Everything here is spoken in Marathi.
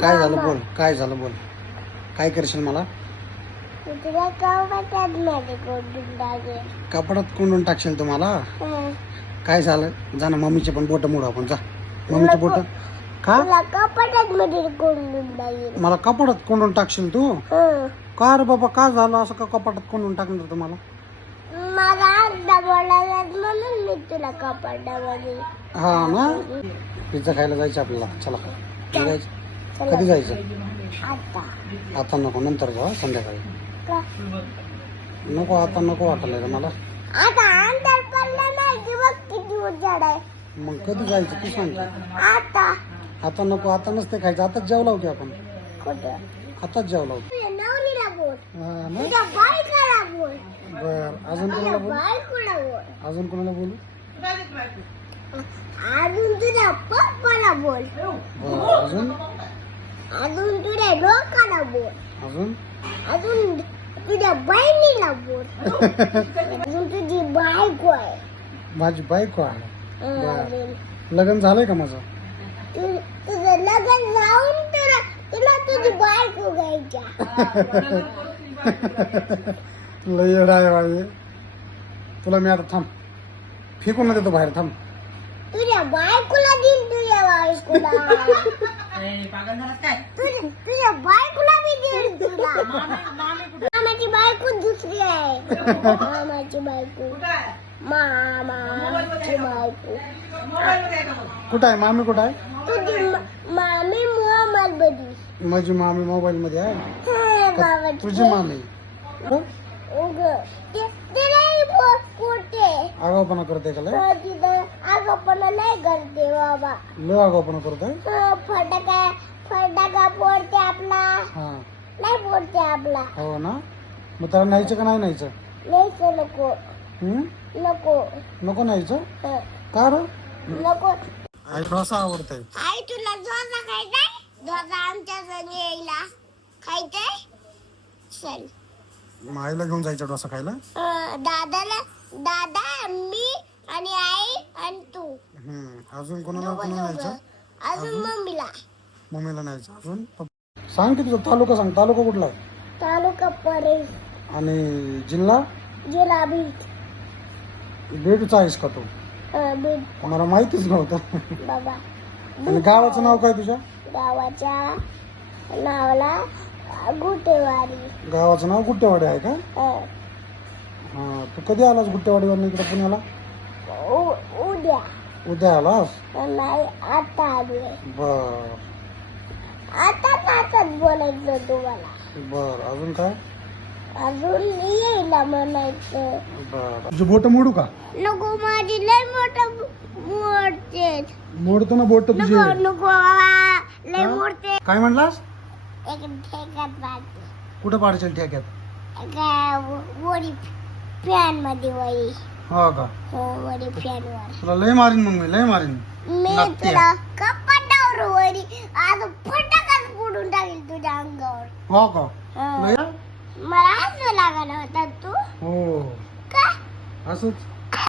काय झालं बोल, काय झालं बोल, काय करशील मला? तुला कपड्यात कोंडून टाकशील तुम्हाला? काय झालं? जा ना, मम्मीचे पण बोट मोडू आपण, जा. मम्मीचे बोट का? कपड्यात मध्ये कोंडून टाकेल. मला कपड्यात कोंडून टाकशील तू? का रे बाबा, काय झालं असं? का कपाटात कोंडून टाकणार तुम्हाला? मला अंडा बोलायला म्हणून मी तुला कपड्यामध्ये. हा ना, पिझ्झा खायला जायचं आपल्याला. चला, कधी जायचं? कधी जायचं? आता आता नको, नंतर जाऊ संध्याकाळी. का? नको, आता नको वाटलं रे मला. आता अंतर पडलं नाही की बघ किती उजाड आहे. मग कधी जायचं तू सांग. आता आता नको, आता नसते खायचं. आताच जेवला होती आपण. कुठं? आताच जेवला होती. तुझ्या नवरीला बोल, हा ना. तुझ्या बायकाला बोल, बर, अजून तुझ्या कोणाला बोल? बायकोला बोल, अजून कोणाला बोलू? अजून तुझ्या पप्पाला बोल, बर, अजून? अजून तुझ्या लोकाला बोल, अजून? अजून तुझ्या बहिणीला बोल, अजून तुझी बायको आहे. माझी बायको आहे. अजून लग्न झालंय का माझं? तुझं लग्न जाऊन तुला तुझी बायको घ्यायच्या. लय येडा आहे बाई. तुला मी आता थांब फेकून देतो बाहेर, थांब. तुझ्या बायकोला देईन, तुझ्या बायकोला, तुझ्या बायकोला मी देईन तुला. मामाची बायको दुसरी आहे. मामाची बायको, मामाची बायको. कुठं आहे मामी? कुठं आहे तुझी मामी मोबाईल बदी. माझी मामी? मोबाईल मध्ये आहे का? तुझी मामी आगाऊपणा करते का? लय आगाऊपणा लय करते बाबा. लय आगाऊपणा करतोय. फटाका फोडते आपला. हा, नाही फोडते आपला. हो ना. मग त्याला न्यायचं का नाही न्यायचं? न्यायचं नको. नको नको न्यायचं हं. का रे? नको. आई डोसा आवडतंय. आई तुला डोसा खायचाय? डोसा आमच्या संग यायला खायचाय? चल. मग आईला घेऊन जायचं डोसा खायला? दादा, मी आणि आई आणि तू. अजून कोणाला न्यायचं? अजून मम्मीला. मम्मीला न्यायचं. अजून सांग की तुझा तालुका सांग. तालुका कुठला? तालुका परेल. आणि जिल्हा? जिल्हा बीड. बीडचा आहेस का तू? बीड मला माहितीच नव्हतं. बाबा. आणि गावाचं नाव काय तुझ्या? गावाच्या नावाला गुटेवाडी. गावाचं नाव गुट्टेवाडी आहे का? हा, तू कधी आलास गुट्टेवाडीवर इकडे पुण्याला? उद्या. उद्या आलास? नाही, आता आलोय. बर आता बोलायचं तुम्हाला. बर, अजून काय? अजून येईला म्हणायचं. बर, तुझी बोट मोडू का? नको, माझी लय मोठं मोडते. मोडतो ना बोट तुझी. नको नको बाबा, लय हा? मोडते. काय म्हणलास? एक ठेक्यात पाडते. कुठं पाडशील ठेक्यात? वरी फॅन मध्ये वरी. हो का? वरी फॅन वर. तुला लय मारीन मग, मी लय मारीन. मी नक्की. तुला कपाटावर वरी आज फटाकाच फोडून टाकेल तुझ्या अंगावर. हो का? हा. लय? मला हसू लागला होता तू. हो, का? असंच